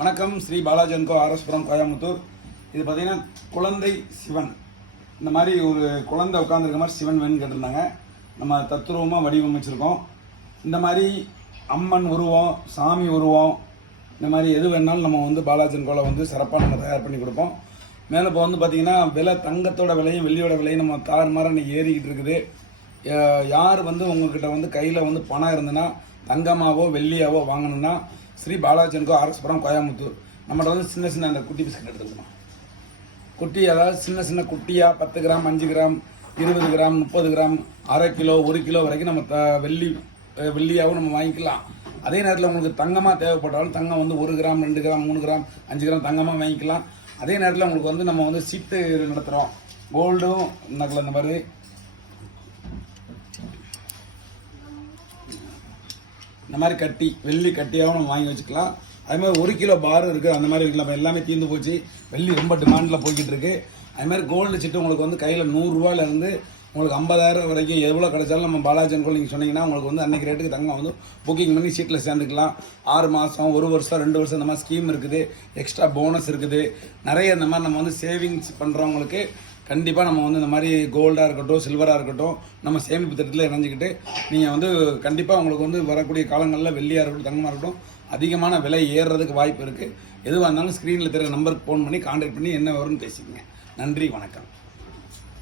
வணக்கம். ஸ்ரீ பாலாஜன்கோ ஆர்எஸ்புரம் கோயம்புத்தூர். இது பார்த்தீங்கன்னா குழந்தை சிவன். இந்த மாதிரி ஒரு குழந்தை உட்காந்துருக்க மாதிரி சிவன் வேணும்னு கேட்டிருந்தாங்க. நம்ம தத்துருவமாக வடிவமைச்சிருக்கோம். இந்த மாதிரி அம்மன் உருவம் சாமி உருவம் இந்த மாதிரி எது வேணாலும் நம்ம வந்து பாலாஜன்கோல வந்து சிறப்பாக நம்ம தயார் பண்ணி கொடுப்போம். மேலே இப்போ வந்து பார்த்தீங்கன்னா விலை தங்கத்தோட விலையும் வெள்ளியோட விலையும் நம்ம தாறுமாற இன்னைக்கு ஏறிக்கிட்டு இருக்குது. யார் வந்து உங்ககிட்ட வந்து கையில் வந்து பணம் இருந்ததுன்னா தங்கமாவோ வெள்ளியாவோ வாங்கணும்னா ஸ்ரீ பாலாஜனுக்கோ ஆர்எஸ்புரம் கோயம்புத்தூர். நம்மகிட்ட வந்து சின்ன சின்ன அந்த குட்டி பிஸ்கட் எடுத்துக்கணும்? குட்டி அதாவது சின்ன சின்ன குட்டியாக பத்து கிராம் அஞ்சு கிராம் இருபது கிராம் முப்பது கிராம் அரை கிலோ ஒரு கிலோ வரைக்கும் நம்ம த- வெள்ளி வெள்ளியாகவும் நம்ம வாங்கிக்கலாம். அதே நேரத்தில் உங்களுக்கு தங்கமாக தேவைப்பட்டாலும் தங்கம் வந்து ஒரு கிராம் ரெண்டு கிராம் மூணு கிராம் அஞ்சு கிராம் தங்கமாக வாங்கிக்கலாம். அதே நேரத்தில் உங்களுக்கு வந்து நம்ம வந்து சீட்டு நடத்துகிறோம் கோல்டும் நகல இந்த மாதிரி. இந்த மாதிரி கட்டி வெள்ளி கட்டியாகவும் நம்ம வாங்கி வச்சுக்கலாம். அதே மாதிரி ஒரு கிலோ பார் இருக்குது அந்த மாதிரி வைக்கலாம் எல்லாமே தீர்ந்து போச்சு. வெள்ளி ரொம்ப டிமாண்டில் போய்கிட்டு இருக்கு. அதே மாதிரி கோல்டு சிட்டு உங்களுக்கு வந்து கையில் நூறுரூவாலேருந்து உங்களுக்கு ஐம்பதாயிரம் வரைக்கும் எவ்வளோ கிடைச்சாலும் நம்ம பாலாஜன் கோல் நீங்கள் சொன்னீங்கன்னா உங்களுக்கு வந்து அன்றைக்கி ரேட்டுக்கு தங்கம் வந்து புக்கிங் பண்ணி சீட்டில் சேர்ந்துக்கலாம். ஆறு மாதம் ஒரு வருஷம் ரெண்டு வருஷம் இந்த மாதிரி ஸ்கீம் இருக்குது. எக்ஸ்ட்ரா போனஸ் இருக்குது. நிறைய இந்த மாதிரி நம்ம வந்து சேவிங்ஸ் பண்ணுறவங்களுக்கு கண்டிப்பாக நம்ம வந்து இந்த மாதிரி கோல்டாக இருக்கட்டும் சில்வராக இருக்கட்டும் நம்ம சேமிப்பு திட்டத்தில் இணைஞ்சிக்கிட்டு நீங்கள் வந்து கண்டிப்பாக உங்களுக்கு வந்து வரக்கூடிய காலங்களில் வெள்ளியாக இருக்கட்டும் தங்கமாக இருக்கட்டும் அதிகமான விலை ஏறுறதுக்கு வாய்ப்பு இருக்குது எதுவாக இருந்தாலும் ஸ்க்ரீனில் தெரிகிற நம்பருக்கு ஃபோன் பண்ணி கான்டாக்ட் பண்ணி என்ன வரும்னு பேசிக்கங்க. நன்றி வணக்கம்.